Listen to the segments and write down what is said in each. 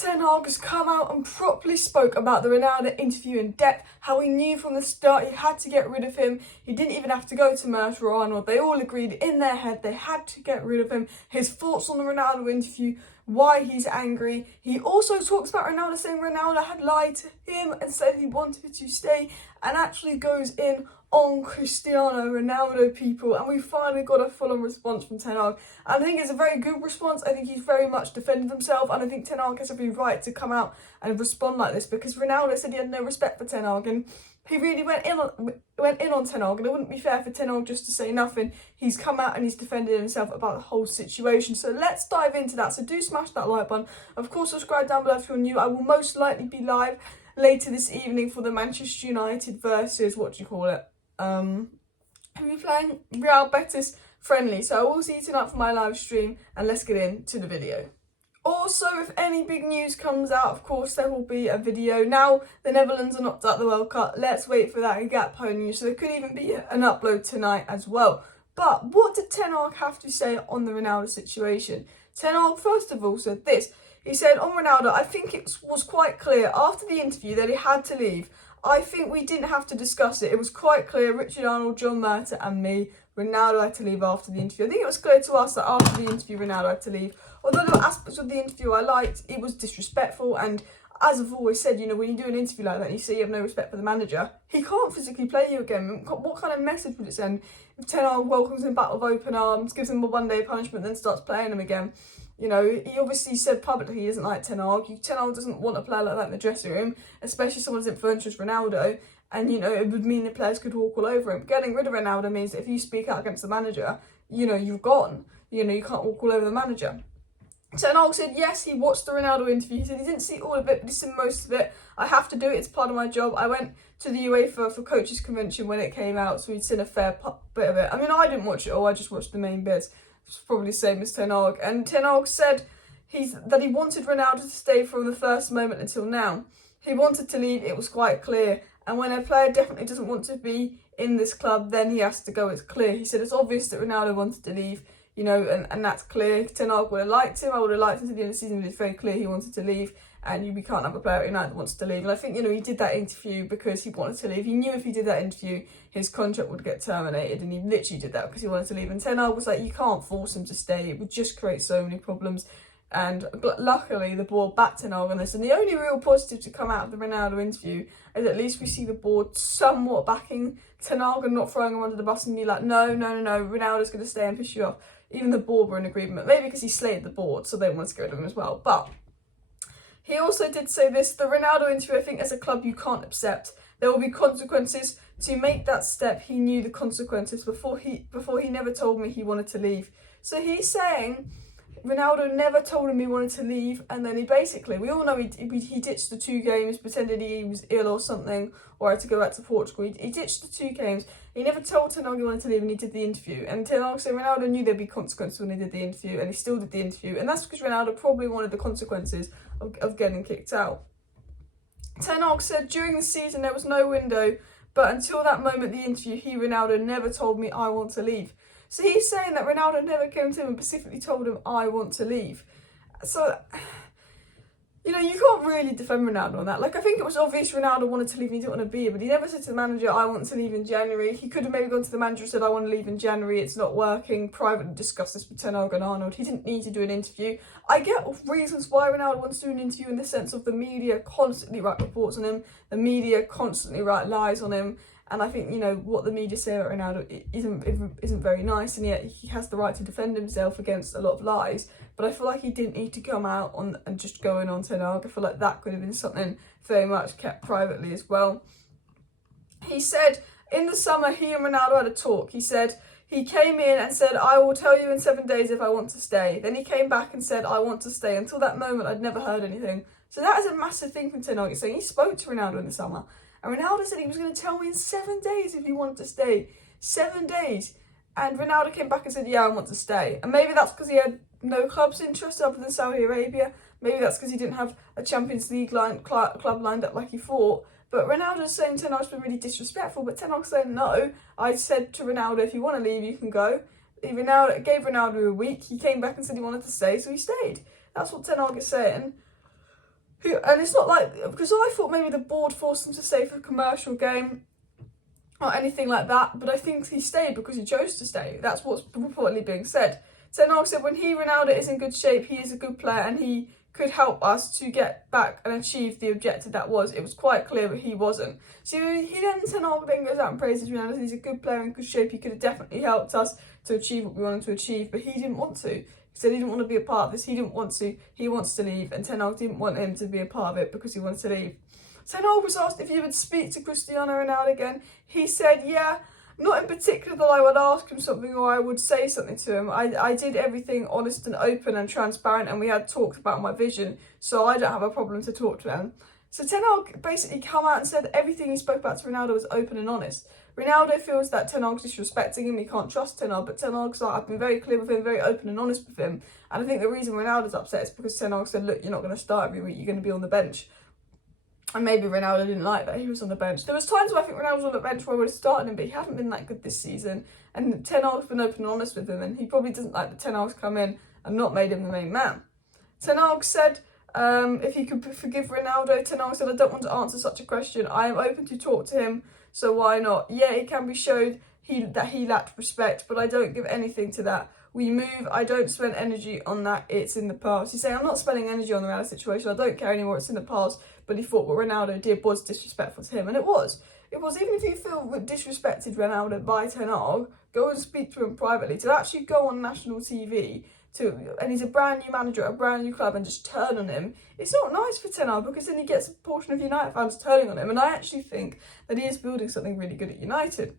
Ten Hag has come out and properly spoke about the Ronaldo interview in depth, how he knew from the start he had to get rid of him. He didn't even have to go to Murtough or Arnold. They all agreed in their head they had to get rid of him. His thoughts on the Ronaldo interview, why he's angry. He also talks about Ronaldo saying Ronaldo had lied to him and said he wanted to stay, and actually goes in on Cristiano Ronaldo, people, and we finally got a full-on response from Ten Hag. I think it's a very good response. I think he's very much defended himself, and I think Ten Hag has every right to come out and respond like this, because Ronaldo said he had no respect for Ten Hag, and he really went in on Ten Hag, and it wouldn't be fair for Ten Hag just to say nothing. He's come out and he's defended himself about the whole situation. So let's dive into that. So do smash that like button. Of course, subscribe down below if you're new. I will most likely be live later this evening for the Manchester United versus, who are we playing? Real Betis friendly. So I will see you tonight for my live stream, and let's get into the video. Also, if any big news comes out, of course, there will be a video. Now, the Netherlands are knocked out the World Cup. Let's wait for that gap news. So there could even be an upload tonight as well. But what did Ten Hag have to say on the Ronaldo situation? Ten Hag, first of all, said this. He said, on Ronaldo, I think it was quite clear after the interview that he had to leave. I think we didn't have to discuss it. It was quite clear, Richard Arnold, John Murtough and me, Ronaldo had to leave after the interview. I think it was clear to us that after the interview, Ronaldo had to leave. Although there were aspects of the interview I liked, it was disrespectful. And as I've always said, you know, when you do an interview like that and you say you have no respect for the manager, he can't physically play you again. What kind of message would it send if Ten Hag welcomes him back with open arms, gives him a one-day punishment, then starts playing him again? You know, he obviously said publicly he doesn't like Ten Hag. Ten Hag doesn't want a player like that in the dressing room, especially someone as influential as Ronaldo. And, you know, it would mean the players could walk all over him. Getting rid of Ronaldo means that if you speak out against the manager, you know, you've gone. You know, you can't walk all over the manager. Ten Hag said, yes, he watched the Ronaldo interview. He said he didn't see all of it, but he seen most of it. I have to do it. It's part of my job. I went to the UEFA for coaches convention when it came out, so he'd seen a fair bit of it. I mean, I didn't watch it all. I just watched the main bits. It's probably the same as Ten Hag. And Ten Hag said that he wanted Ronaldo to stay from the first moment until now. He wanted to leave. It was quite clear. And when a player definitely doesn't want to be in this club, then he has to go. It's clear. He said it's obvious that Ronaldo wanted to leave, you know, and that's clear. Ten Hag would have liked him. I would have liked him to the end of the season, but it's very clear he wanted to leave. And we can't have a player at United that wants to leave. And I think, you know, he did that interview because he wanted to leave. He knew if he did that interview, his contract would get terminated. And he literally did that because he wanted to leave. And Ten Hag was like, you can't force him to stay. It would just create so many problems. And luckily, the board backed Ten Hag on this. And the only real positive to come out of the Ronaldo interview is at least we see the board somewhat backing Ten Hag and not throwing him under the bus and be like, no, Ronaldo's going to stay and piss you off. Even the board were in agreement. Maybe because he slated the board, so they want to get rid of him as well. But he also did say this, the Ronaldo interview, I think as a club you can't accept. There will be consequences. To make that step, he knew the consequences before he never told me he wanted to leave. So he's saying Ronaldo never told him he wanted to leave, and then he basically, we all know he ditched the 2 games, pretended he was ill or something, or had to go back to Portugal. He ditched the 2 games. He never told Ten Hag he wanted to leave, and he did the interview. And Ten Hag said Ronaldo knew there'd be consequences when he did the interview, and he still did the interview. And that's because Ronaldo probably wanted the consequences of getting kicked out. Ten Hag said during the season there was no window, but until that moment, the interview, Ronaldo never told me I want to leave. So he's saying that Ronaldo never came to him and specifically told him, I want to leave. So, you know, you can't really defend Ronaldo on that. Like, I think it was obvious Ronaldo wanted to leave and he didn't want to be here, but he never said to the manager, I want to leave in January. He could have maybe gone to the manager and said, I want to leave in January, it's not working, privately discussed this with Ten Hag and Arnold. He didn't need to do an interview. I get reasons why Ronaldo wants to do an interview in the sense of the media constantly write reports on him, the media constantly write lies on him. And I think, you know, what the media say about Ronaldo isn't very nice, and yet he has the right to defend himself against a lot of lies. But I feel like he didn't need to come out and just go in on Ten Hag. I feel like that could have been something very much kept privately as well. He said in the summer he and Ronaldo had a talk. He said he came in and said, I will tell you in 7 days if I want to stay. Then he came back and said, I want to stay. Until that moment, I'd never heard anything. So that is a massive thing from Ten Hag. He's saying he spoke to Ronaldo in the summer. And Ronaldo said he was going to tell me in 7 days if he wanted to stay. 7 days. And Ronaldo came back and said, yeah, I want to stay. And maybe that's because he had no club's interest other than Saudi Arabia. Maybe that's because he didn't have a Champions League club lined up like he thought. But Ronaldo's saying Ten Hag's been really disrespectful. But Ten Hag's saying, no, I said to Ronaldo, if you want to leave, you can go. He gave Ronaldo a week. He came back and said he wanted to stay, so he stayed. That's what Ten Hag is saying. And it's not like, because I thought maybe the board forced him to stay for a commercial game or anything like that, but I think he stayed because he chose to stay. That's what's reportedly being said. Ten Hag said when Ronaldo is in good shape, he is a good player and he could help us to get back and achieve the objective that was. It was quite clear that he wasn't. So Ten Hag then goes out and praises Ronaldo. He's a good player in good shape. He could have definitely helped us to achieve what we wanted to achieve, but he didn't want to. He said he didn't want to be a part of this. He didn't want to. He wants to leave, and Ten Hag didn't want him to be a part of it because he wanted to leave. Ten Hag was asked if he would speak to Cristiano Ronaldo again. He said, yeah, not in particular that I would ask him something or I would say something to him. I did everything honest and open and transparent, and we had talked about my vision, so I don't have a problem to talk to him. So Ten Hag basically come out and said everything he spoke about to Ronaldo was open and honest. Ronaldo feels that Ten Hag's disrespecting him, he can't trust Ten Hag, but Ten Hag's like, I've been very clear with him, very open and honest with him. And I think the reason Ronaldo's upset is because Ten Hag said, look, you're not going to start every week, you're going to be on the bench. And maybe Ronaldo didn't like that he was on the bench. There was times where I think Ronaldo was on the bench where I would have started him, but he hasn't been that good this season. And Ten Hag's been open and honest with him, and he probably doesn't like that Ten Hag's come in and not made him the main man. Ten Hag said if he could forgive Ronaldo, Ten Hag said, I don't want to answer such a question. I am open to talk to him, so why not? Yeah, it can be showed that he lacked respect, but I don't give anything to that. We move, I don't spend energy on that, it's in the past. He's saying, I'm not spending energy on the Ronaldo situation, I don't care anymore, it's in the past. But he thought what Ronaldo did was disrespectful to him, and it was. It was. Even if you feel disrespected Ronaldo by Ten Hag, go and speak to him privately. To actually go on national TV, and he's a brand new manager at a brand new club, and just turn on him, it's not nice for Ten Hag, because then he gets a portion of United fans turning on him, and I actually think that he is building something really good at United.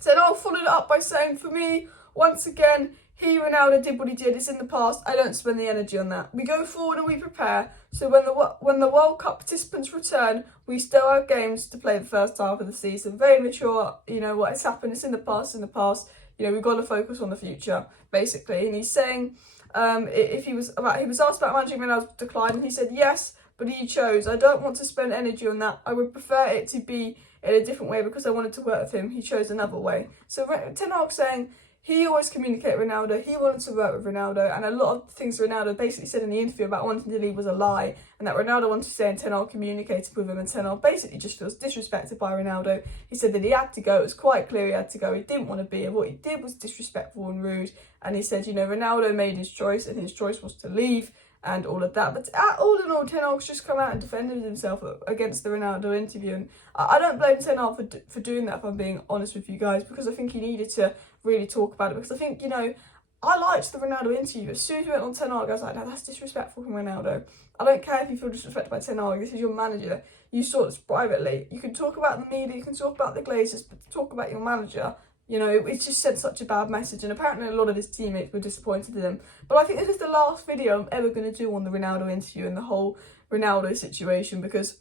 Ten Hag followed it up by saying, for me, once again, Ronaldo did what he did. It's in the past. I don't spend the energy on that. We go forward and we prepare. So when the World Cup participants return, we still have games to play the first half of the season. Very mature. You know what has happened. It's in the past. In the past. You know, we've got to focus on the future, basically. And he's saying, he was asked about managing Ronaldo's decline, and he said yes, but he chose. I don't want to spend energy on that. I would prefer it to be in a different way because I wanted to work with him. He chose another way. So Ten Hag saying, he always communicated with Ronaldo, he wanted to work with Ronaldo, and a lot of things Ronaldo basically said in the interview about wanting to leave was a lie, and that Ronaldo wanted to stay, and Ten Hag communicated with him, and Ten Hag basically just feels disrespected by Ronaldo. He said that he had to go, it was quite clear he had to go, he didn't want to be, and what he did was disrespectful and rude, and he said, you know, Ronaldo made his choice, and his choice was to leave, and all of that. But all in all, Ten Hag's just come out and defended himself against the Ronaldo interview, and I don't blame Ten Hag for doing that, if I'm being honest with you guys, because I think he needed to really talk about it, because I think, you know, I liked the Ronaldo interview. As soon as we went on Ten Hag, I was like, no, that's disrespectful from Ronaldo. I don't care if you feel disrespected by Ten Hag, this is your manager. You sort this privately. You can talk about the media, you can talk about the Glazers, but talk about your manager, you know, it just sent such a bad message, and apparently a lot of his teammates were disappointed in him. But I think this is the last video I'm ever going to do on the Ronaldo interview and the whole Ronaldo situation, because,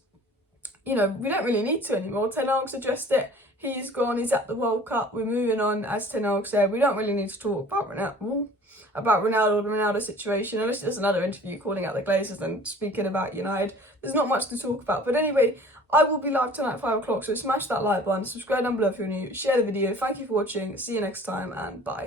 you know, we don't really need to anymore. Ten Hag's addressed it. He's gone, he's at the World Cup, we're moving on, as Ten Hag said. We don't really need to talk about Ronaldo, the Ronaldo situation, unless there's another interview calling out the Glazers and speaking about United. There's not much to talk about. But anyway, I will be live tonight at 5 o'clock, so smash that like button, subscribe down below if you're new, share the video. Thank you for watching, see you next time, and bye.